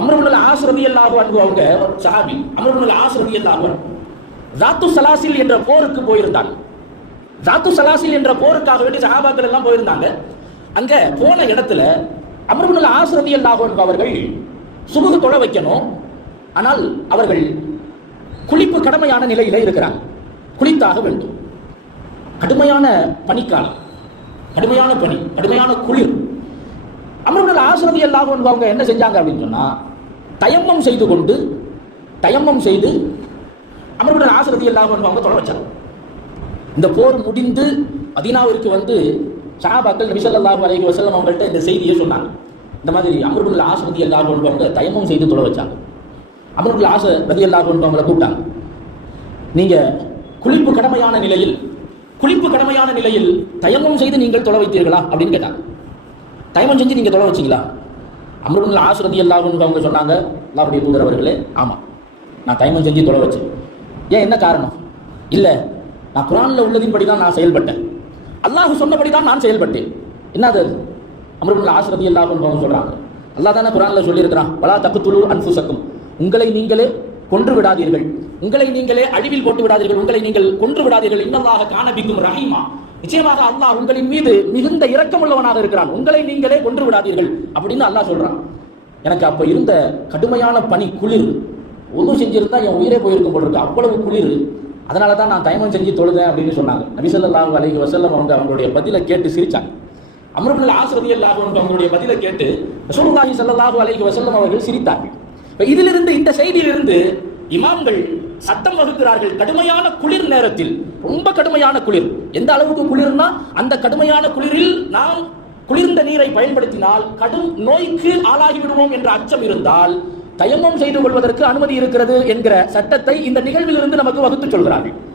அம்ருபுல் ஆசிரதி அல்லாஹு அன்பு அவங்க சஹாபி அம்ருபுல் ஆசிரதி அல்லாஹு ஜாத்து சலாசில் என்ற போருக்கு போயிருந்தாங்க. ஜாத்து சலாசில் என்ற போருக்காக வேண்டி சஹாபாக்கள் எல்லாம் போயிருந்தாங்க. அங்க போன இடத்துல அமர்வுல் ஆசிரதி அல்லாஹு அன்பு அவர்கள் சுபுகு தொழ வைக்கணும். ஆனால் அவர்கள் குளிப்பு கடமையான நிலையில இருக்கிறாங்க. குளித்தாக வேண்டும். கடுமையான பனிக்காலம். கடுமையான பனி கடுமையான குளிர். அமருடைய ஆசிரதி அவங்க என்ன செஞ்சாங்க அப்படின்னு சொன்னால் தயம்மம் செய்து கொண்டு தயம்மம் செய்து அமருடைய ஆசிரதி எல்லாம் அவங்க தொலை வச்சாங்க. இந்த போர் முடிந்து மதினாவிற்கு வந்து சஹாபாக்கள் நபி ஸல்லல்லாஹு அலைஹி அவங்கள்ட்ட இந்த செய்தியை சொன்னாங்க. இந்த மாதிரி அமருடைய ஆசிரதி எல்லாம் அவங்க தயம்மம் செய்து தொலை வச்சாங்க. அமருடைய ஆசை ரதி எல்லாம் அவங்களை கூப்பிட்டாங்க. நீங்க குளிப்பு கடமையான நிலையில் குளிப்பு கடமையான நிலையில் தயமம் செய்து நீங்கள் தொலை வைத்தீர்களா அப்படின்னு கேட்டாங்க. தயமம் செஞ்சு நீங்கள் தொலை வச்சிங்களா? அமருடைய ஆசிரதி எல்லாரும் அவங்க சொன்னாங்க அல்லாவுடைய தூதர் அவர்களே. நான் தயமம் செஞ்சு தொலை வச்சேன். ஏன் என்ன காரணம்? இல்லை நான் குரான்ல உள்ளதின்படி தான் நான் செயல்பட்டேன். அல்லாஹ் சொன்னபடி தான் நான் செயல்பட்டேன். என்னது அமருடைய ஆசிரதி எல்லாரும் அவங்க சொல்கிறாங்க அல்லாஹ் தானே குரானில் சொல்லியிருக்கிறான் பலா தக்குத்துலு அன்புசக்கும் உங்களை நீங்களே கொன்று விடாதீர்கள். உங்களை நீங்களே அழிவில் போட்டு விடாதீர்கள். உங்களை நீங்கள் கொன்று விடாதீர்கள். இன்னமாக காணபிக்கும் ரஹீமா. நிச்சயமாக அல்லாஹ் உங்களின் மீது மிகுந்த இரக்கமுள்ளவனாக இருக்கிறான். உங்களை நீங்களே கொன்று விடாதீர்கள் அப்படின்னு அல்லாஹ் சொல்றான். எனக்கு அப்ப இருந்த கடுமையான பனி குளிர் உது செஞ்சிருந்தா என் உயிரே போயிருக்கும் போல இருக்கு. அவ்வளவு குளிர். அதனால தான் நான் தயமம் செஞ்சு தொழுதேன் அப்படின்னு சொன்னாங்க. நபிசல்லாஹு அலைஹி வசல்லம் அவங்க அவங்களுடைய பதிலை கேட்டு சிரிச்சாங்க. அமருபுல் ஆசிரதி அல்லாஹ் அவங்களுடைய பதிலை கேட்டு ரசூலுல்லாஹி ஸல்லல்லாஹு அலைஹி வசல்லம் அவர்கள் சிரித்தார்கள். இதிலிருந்து இந்த செய்தியிலிருந்து இமாம்கள் சட்டம் வகுக்கிறார்கள். கடுமையான குளிர் நேரத்தில். ரொம்ப கடுமையான குளிர். எந்த அளவுக்கு குளிர்னா அந்த கடுமையான குளிரில் நாம் குளிர்ந்த நீரை பயன்படுத்தினால் கடும் நோய்க்கு ஆளாகி விடுவோம் என்ற அச்சம் இருந்தால் தயமம் செய்து கொள்வதற்கு அனுமதி இருக்கிறது என்கிற சட்டத்தை இந்த நிகழ்விலிருந்து நமக்கு வகுத்து சொல்கிறார்கள்.